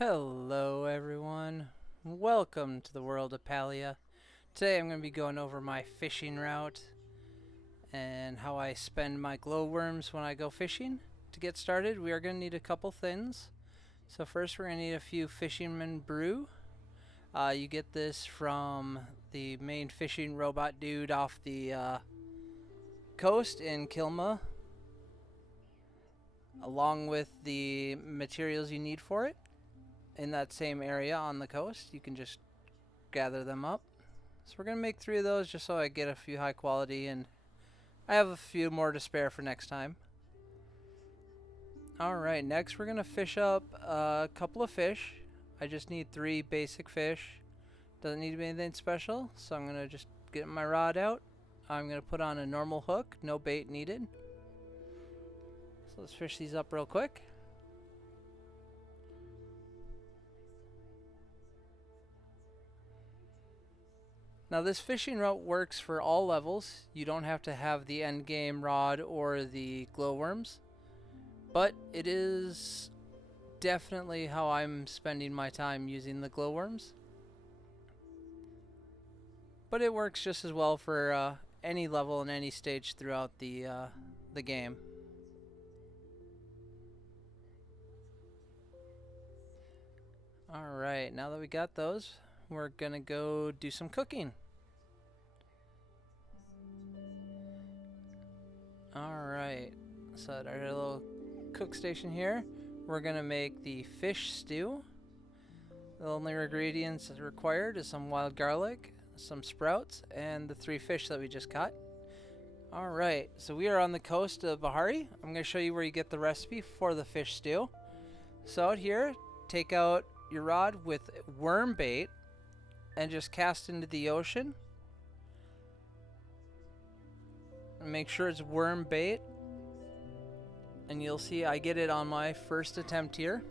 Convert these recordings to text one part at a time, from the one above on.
Hello everyone, welcome to the world of Palia. Today I'm going to be going over my fishing route and how I spend my glowworms when I go fishing. To get started, we are going to need a couple things. So first we're going to need a few fisherman brew. You get this from the main fishing robot dude off the coast in Kilma, along with the materials you need for it. In that same area on the coast, you can just gather them up. So we're going to make 3 of those just so I get a few high quality, and I have a few more to spare for next time. Alright, next we're going to fish up a couple of fish. I just need 3 basic fish. Doesn't need to be anything special, so I'm going to just get my rod out. I'm going to put on a normal hook, no bait needed. So let's fish these up real quick. Now this fishing route works for all levels. You don't have to have the end game rod or the glowworms, but it is definitely how I'm spending my time using the glowworms. But it works just as well for any level and any stage throughout the game. Alright, now that we got those, we're gonna go do some cooking. Alright, so at our little cook station here, we're gonna make the fish stew. The only ingredients required is some wild garlic, some sprouts, and the 3 fish that we just caught. Alright, so we are on the coast of Bahari. I'm going to show you where you get the recipe for the fish stew. So out here, take out your rod with worm bait and just cast into the ocean. And make sure it's worm bait. And you'll see I get it on my first attempt here.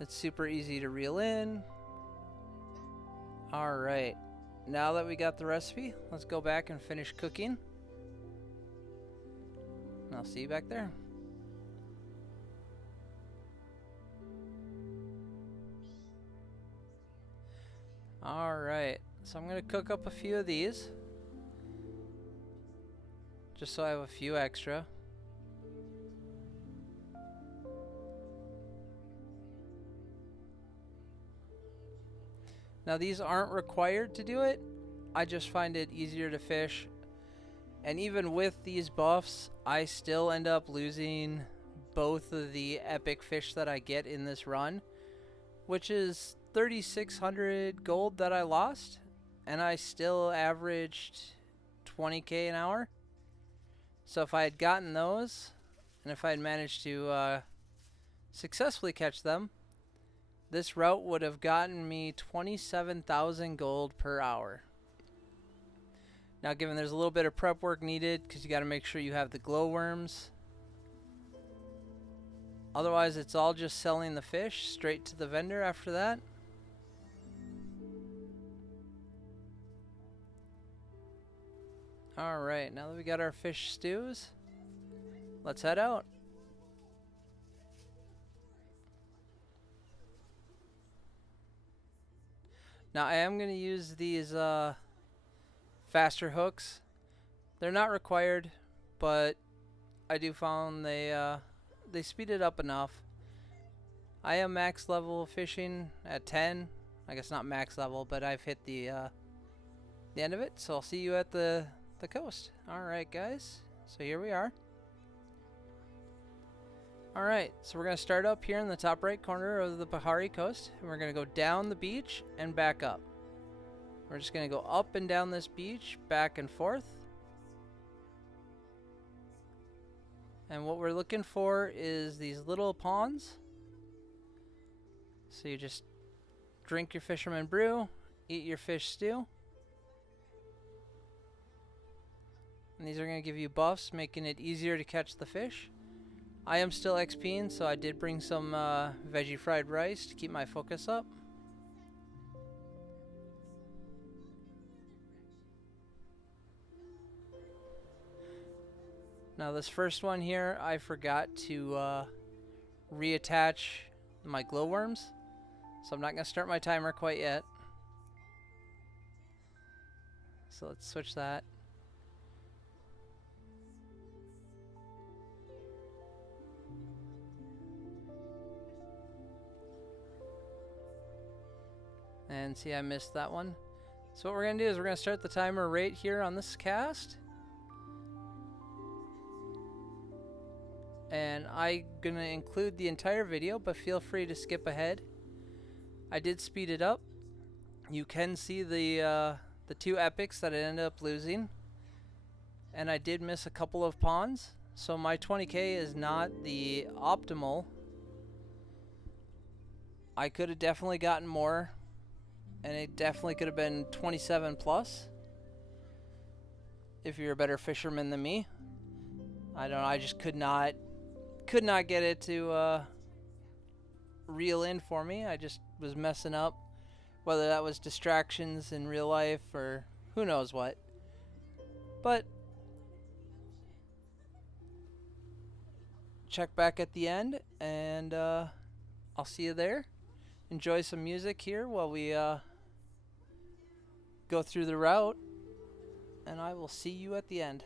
It's super easy to reel in. Alright, now that we got the recipe, let's go back and finish cooking. And I'll see you back there. Alright, so I'm going to cook up a few of these, just so I have a few extra. Now these aren't required to do it, I just find it easier to fish. And even with these buffs, I still end up losing both of the epic fish that I get in this run, which is 3,600 gold that I lost, and I still averaged 20k an hour. So if I had gotten those, and if I had managed to successfully catch them, this route would have gotten me 27,000 gold per hour. Now given there's a little bit of prep work needed, because you got to make sure you have the glowworms. Otherwise it's all just selling the fish straight to the vendor after that. Alright, now that we got our fish stews, let's head out. Now I am going to use these faster hooks. They're not required, but I do found they speed it up enough. I am max level fishing at 10. I guess not max level, but I've hit the end of it. So I'll see you at the coast. Alright guys, so here we are. Alright, so we're going to start up here in the top right corner of the Bahari coast. And we're going to go down the beach and back up. We're just going to go up and down this beach, back and forth. And what we're looking for is these little ponds. So you just drink your fisherman brew, eat your fish stew. And these are going to give you buffs, making it easier to catch the fish. I am still XPing, so I did bring some veggie fried rice to keep my focus up. Now this first one here, I forgot to reattach my glowworms, so I'm not going to start my timer quite yet. So let's switch that. And see, I missed that one. So what we're going to do is we're going to start the timer right here on this cast. And I'm going to include the entire video, but feel free to skip ahead. I did speed it up. You can see the 2 epics that I ended up losing. And I did miss a couple of pawns. So my 20k is not the optimal. I could have definitely gotten more. And it definitely could have been 27 plus. If you're a better fisherman than me. I don't know, I just could not get it to reel in for me. I just was messing up. Whether that was distractions in real life or who knows what. But check back at the end and I'll see you there. Enjoy some music here while we go through the route, and I will see you at the end.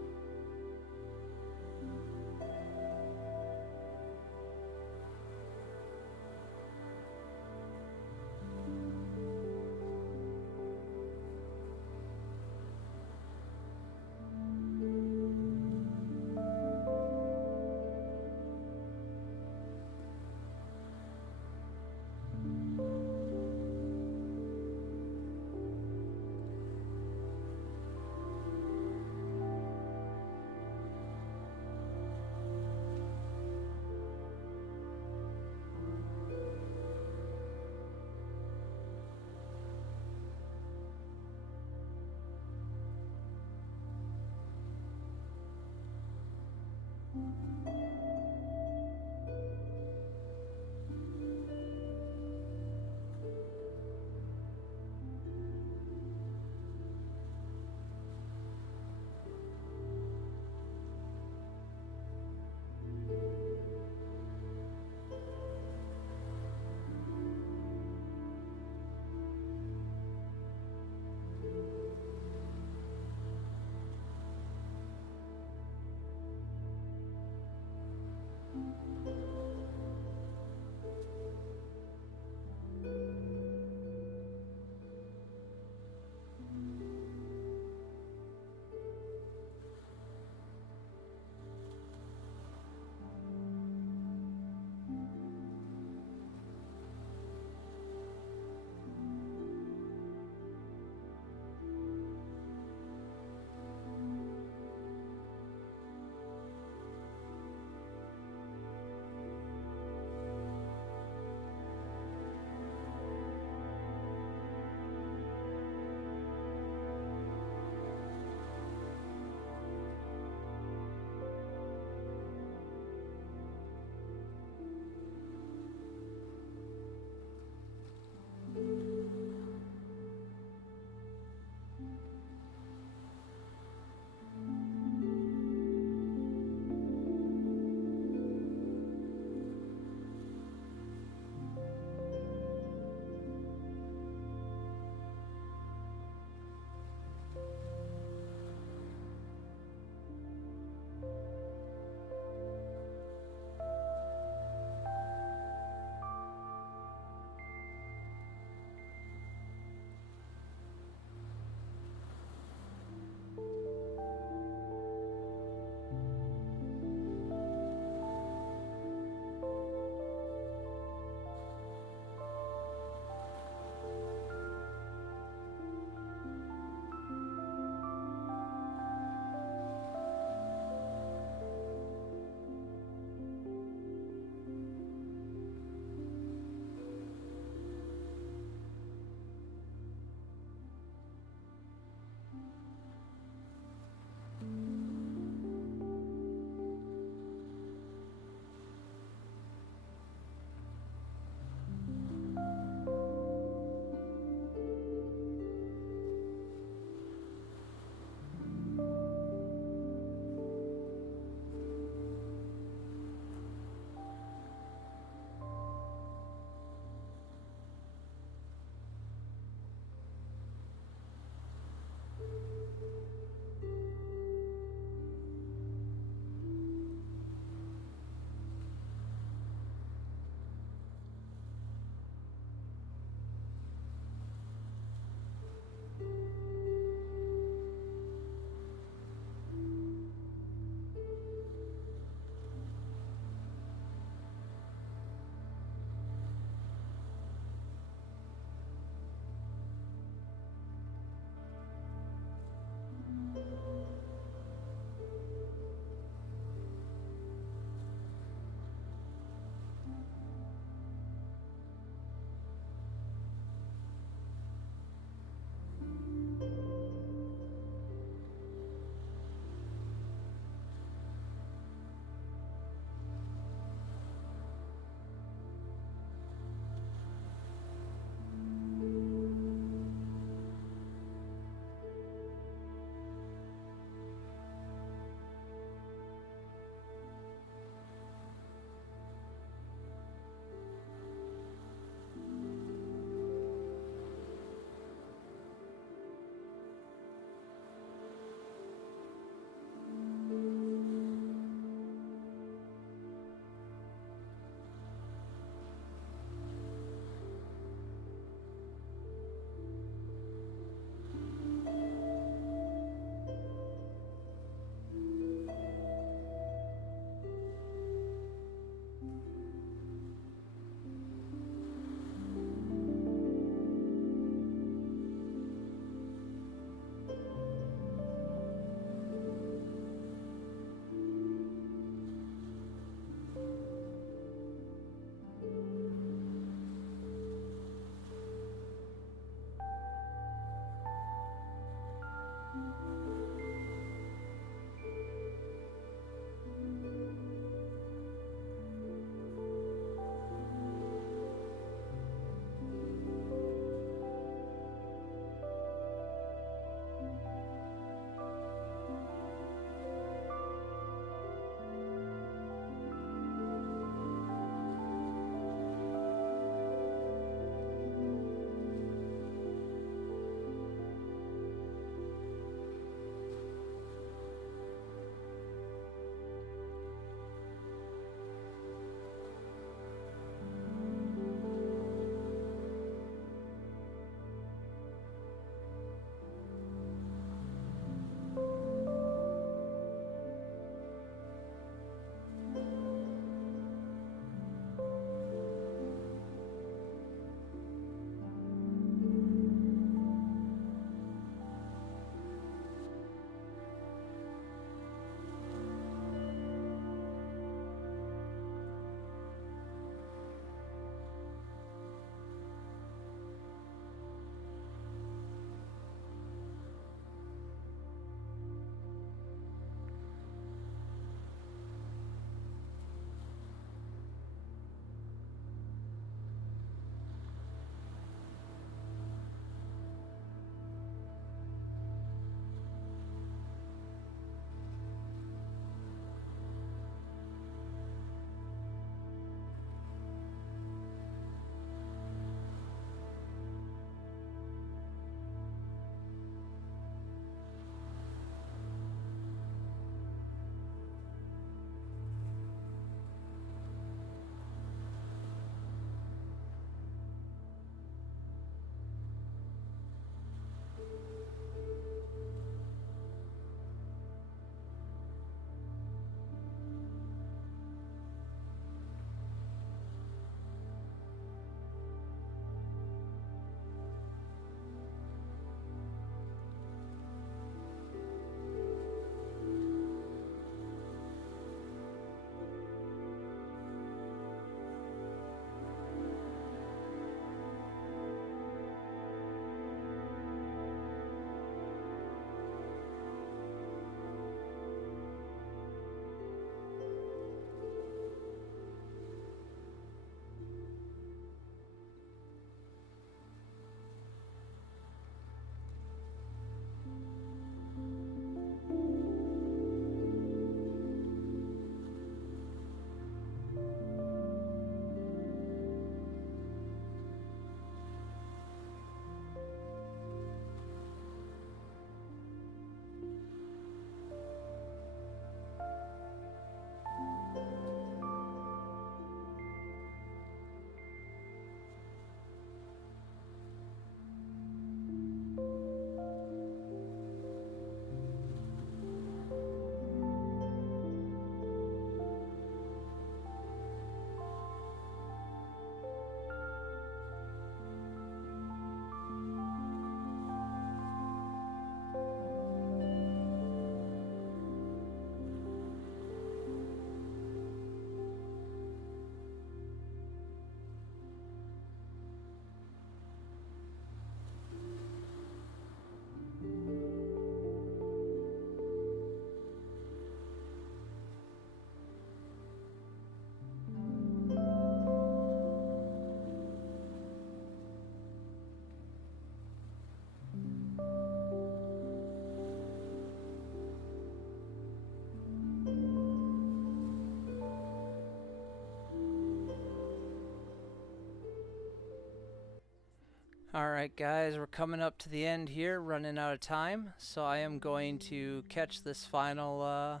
Alright guys, we're coming up to the end here, running out of time, so I am going to catch this final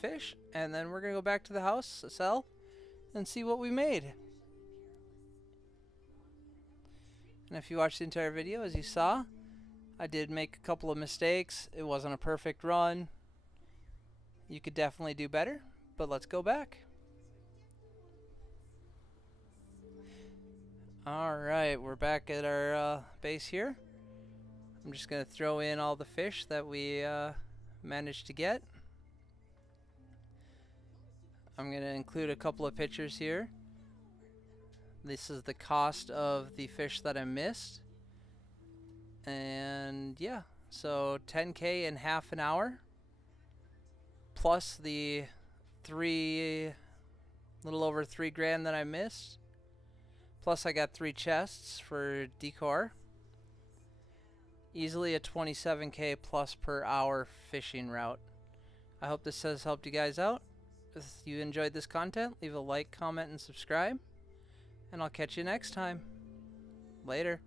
fish, and then we're going to go back to the house, sell, and see what we made. And if you watched the entire video, as you saw, I did make a couple of mistakes. It wasn't a perfect run. You could definitely do better, but let's go back. Alright, we're back at our base here. I'm just going to throw in all the fish that we managed to get. I'm going to include a couple of pictures here. This is the cost of the fish that I missed. And yeah, so 10K in half an hour. Plus the little over 3 grand that I missed. Plus I got 3 chests for decor. Easily a 27K plus per hour fishing route. I hope this has helped you guys out. If you enjoyed this content, leave a like, comment, and subscribe. And I'll catch you next time. Later.